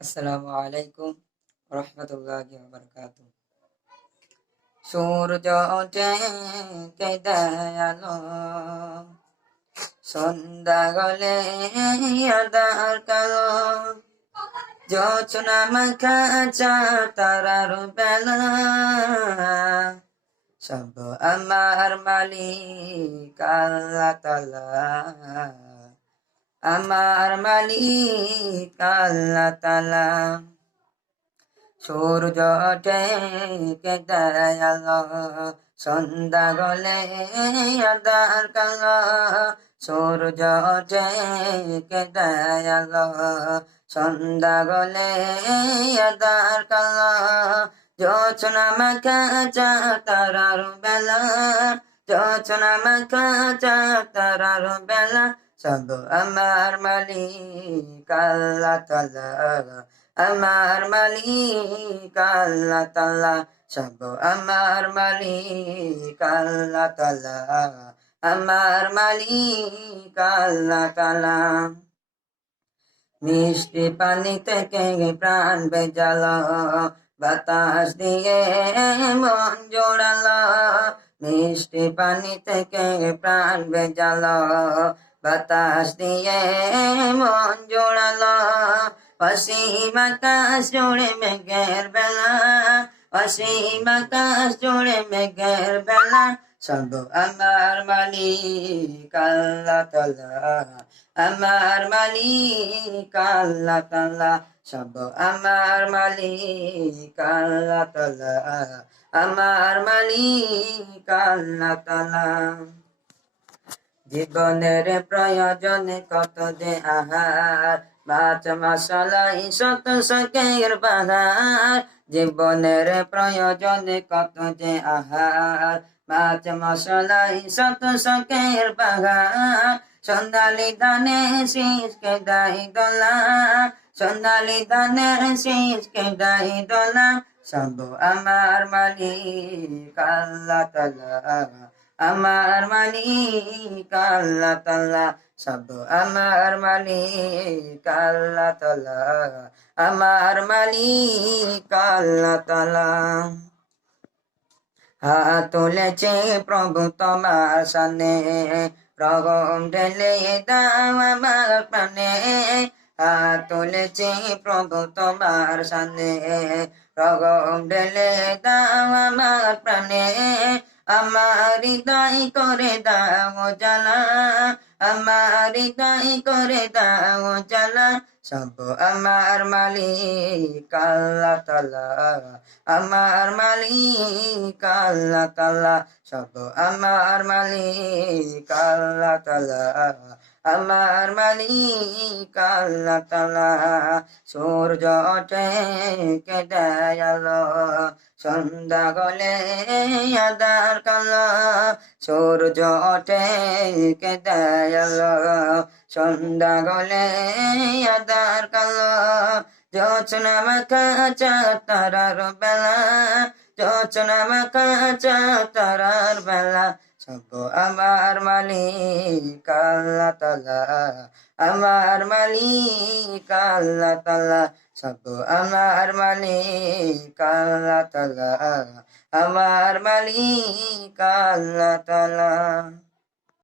আসসালামু আলাইকুম রহমতুল্লাহি বারকাত সূর্য ওঠে দয়ালো, সন্ধ্যা গলে আদার কালো। যোচনা মাখা চা তারার বেলা। সব আমার মালিক, আল্লাহ তালা আমার মালিক আল্লাহ তালা সূর্য ওঠে, কে দয়াল সন্ধ্যা গলে আদার কাল। সূর্য ওঠে, কে দয়াল সন্ধ্যা গলে আদার কাল। যোচনা মাখা চা তারার বেলা যোচনা মাখা চা তারার বেলা সব আমার মালিক আল্লাহ তালা আমার মালিক আল্লাহ তালা সব আমার মালিক আল্লাহ আমার মালিক আল্লাহ তালা মিষ্টি পানি থেকে প্রাণ বেজাল বাতাস দিয়ে মন জোড়াল। মিষ্টি পানি থেকে প্রাণ বেজাল বাতাস দিয়ে মন জোড়ালো। অসীম আকাশ জোড়ে মেঘের বেলা। অসীম আকাশ জোড়ে মেঘের বেলা। সব আমার মালিক আল্লাহ তালা আমার মালিক আল্লাহ তালা সব আমার মালিক আল্লাহ তালা আমার মালিক আল্লাহ তালা জীবনের প্রয়োজনে কত যে আহার মাছ মশলাই শত শকের বাহার জীবনের প্রয়োজনে কত যে আহার মাছ মশলাই শত শকের বাহার দানে শীষকে দাই দোলা। সন্ধ্যালি দানে শীষকে দাই দোলা। সব আমার মালিক, আল্লাহ তালা আমার মালিক আল্লাহ তালা সব আমার মালিক আল্লাহ তালা আমার মালিক আল্লাহ তালা হাত তুলেছে প্রভু তোমার সামনে রগম ঢেলে দাও আমার প্রাণে। হাত তুলেছে প্রভু তোমার সামনে রগম ঢেলে দাও আমার প্রাণে। আমার হৃদয় করে দাও জ্বালা, আমার হৃদয় করে দাও জ্বালা। সব আমার মালিক আল্লাহ তালা আমার মালিক আল্লাহ তালা সব আমার মালিক আল্লাহ তালা আমার মালিক আল্লাহ তালা সূর্য ওঠে কে দয়াল। সন্ধ্যা গলে আদার কালা। সূর্য ওঠে কে দয়াল। সন্ধ্যা গলে আদার কালা। যোচনা মাখা তারার বেলা। যোচনা মাখা তারার বেলা। সব আমার মালিক আল্লাহ তালা আমার মালিক আল্লাহ তালা সব আমার মালিক আল্লাহ তালা আমার মালিক আল্লাহ তালা